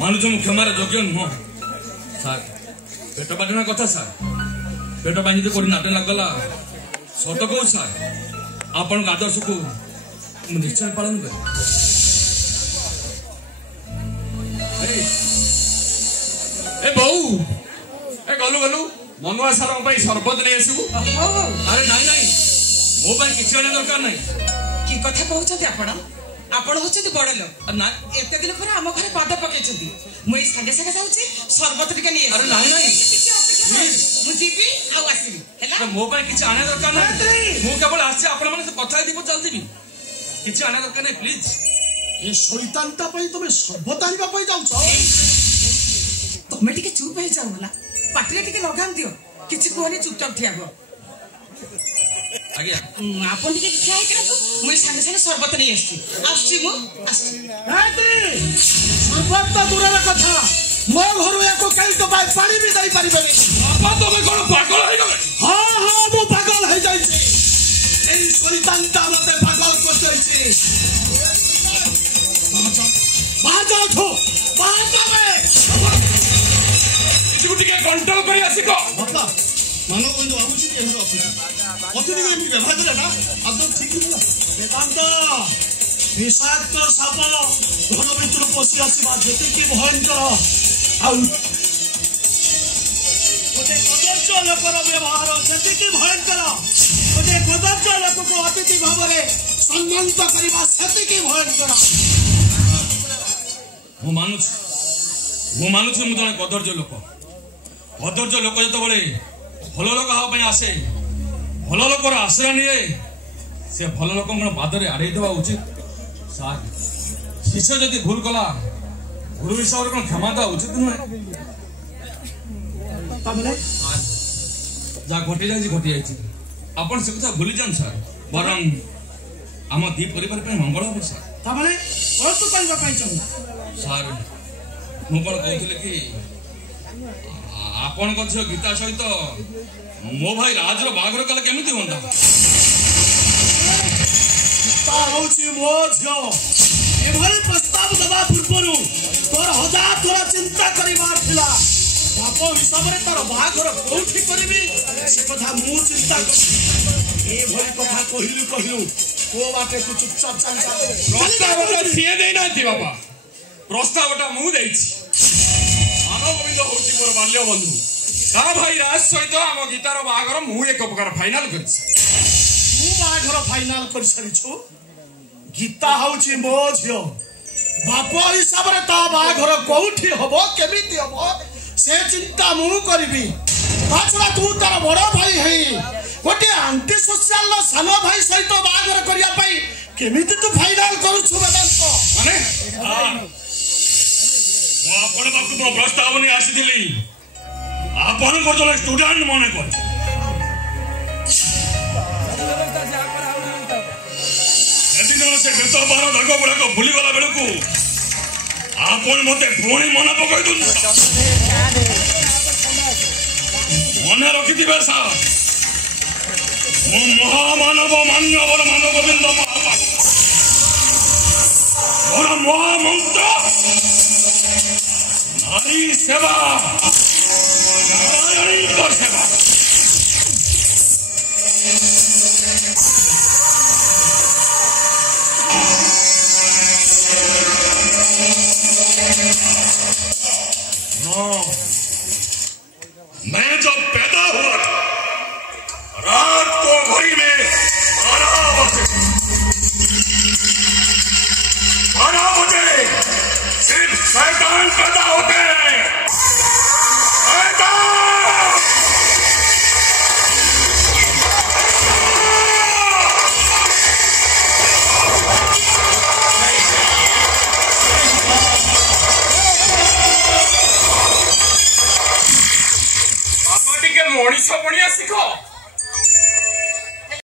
मानुज मु क्षमार योग्य नुह सार पेट बाटना कथा सार पेट बांधी तो कोई नाटक लगला सत कहू सार आपण आदर्श को निश्चय पालन कर बहु ए गलु गलु मनुआ सार सरबत नहीं आसबू अरे नाई नाई मो किसी आने दरकार नहीं कि कथा कहते आपण होचंती बड़ लोक ना एते दिन पर हम घर पाद पकेचंती मुई संगे संगे जाउची सरबत टिके नहीं अरे नाही नाही मु जीबी आ आसीबी हैला मो बाय किछ आने दरकार नहीं मु केवल आसी आपण माने कथा दीपो चल जीबी किछ आने दरकार नहीं प्लीज ए शैतानता पई तुमे सरबत आनिबा पई जाउछ तुमे टिके चुप हे जाऊ होला पाटले टिके लगाम दियो किछ कोहनी चुपचाप ठिया हो आगे आपण टिके क्या है केना मुई संगे संगे सरबत नहीं आसी मु आसी सरबत तो दूर रे कथा मो घरु एको काई तो बाय पानी भी दई परिबेनी बाबा तमे कोन पागल हो गले हां हां मु पागल हो जाई छी ए शैतानता मते पागल कर जाई छी बाहर जाओ छो बाहर जावे इसको टिके कंट्रोल करी आसी को मतलब मानव बंधु आमुची के घर ऑफिस अतिथि को एमती व्यवहार करे ना आदम ठीक नहीं वेदांत विषाक्त साप घन भितर पशि आसवा जेतिकी भयंकर आउ गोटे कदर्य लोकर व्यवहार जेतिकी भयंकर गोटे कदर्य लोक को अतिथि भाव में सम्मानित करवा सेतिकी भयंकर मु मानुछ मु जने कदर्य लोक जत बळे भल लोक हाँ आसे भल लोकर आश्रय निए से भल लोक पादरे आड़े देवा उचित सार शिष्य जदि भूल कला गुरु हिसाब से क्षमा देवा उचित नुहे जहाँ घटी जाइए आपन से कथा भूली जान सार बरं आम दी परिवार मंगल हम सार सार मु कौन कहते कि आपण झील गीता सहित मो भाई राज बाघर कले केमी हम मो झील प्रस्ताव दबा पूर्व तोर हजार थोड़ा चिंता करा बाप हिसाब से तार बाघर कौटी करी से कथा मु चिंता कर कथा कहलु कहलु को बाटे तू चुपचाप चल प्रस्तावटा सीए देना बाबा प्रस्तावटा मु मानव गोविंद हूँ मोर बाल्य बंधु ता भाई राज सहित आम गीतार बाहागर मु एक प्रकार फाइनाल फाइनाल कर सारी गीता हूँ मो झील बाप हिसाब से ता बाहागर कौटी हम केमिति हम से चिंता मु करी छड़ा तू तार बड़ भाई है गोटे आंटी सोशल सान भाई सहित बाहागर करने केमिति तू फाइनाल करुछु वेदांत माने आपण बाकु मो प्रस्ताव नहीं आसी आपण को जो स्टूडेंट मन कर से बेत बार दाग गुड़ाक भूली गला बेलू आपण मत पुणी मन पकड़ मन रखि सार मो महामानव मान्यवर मानव गोविंद मोर महामंत्र नारी सेवा नारायणी को सेवा मैं जब पैदा हुआ रात को घड़ी में 12 बजे सिर्फ शैतान पैदा होते हैं। मनीष बढ़िया सीख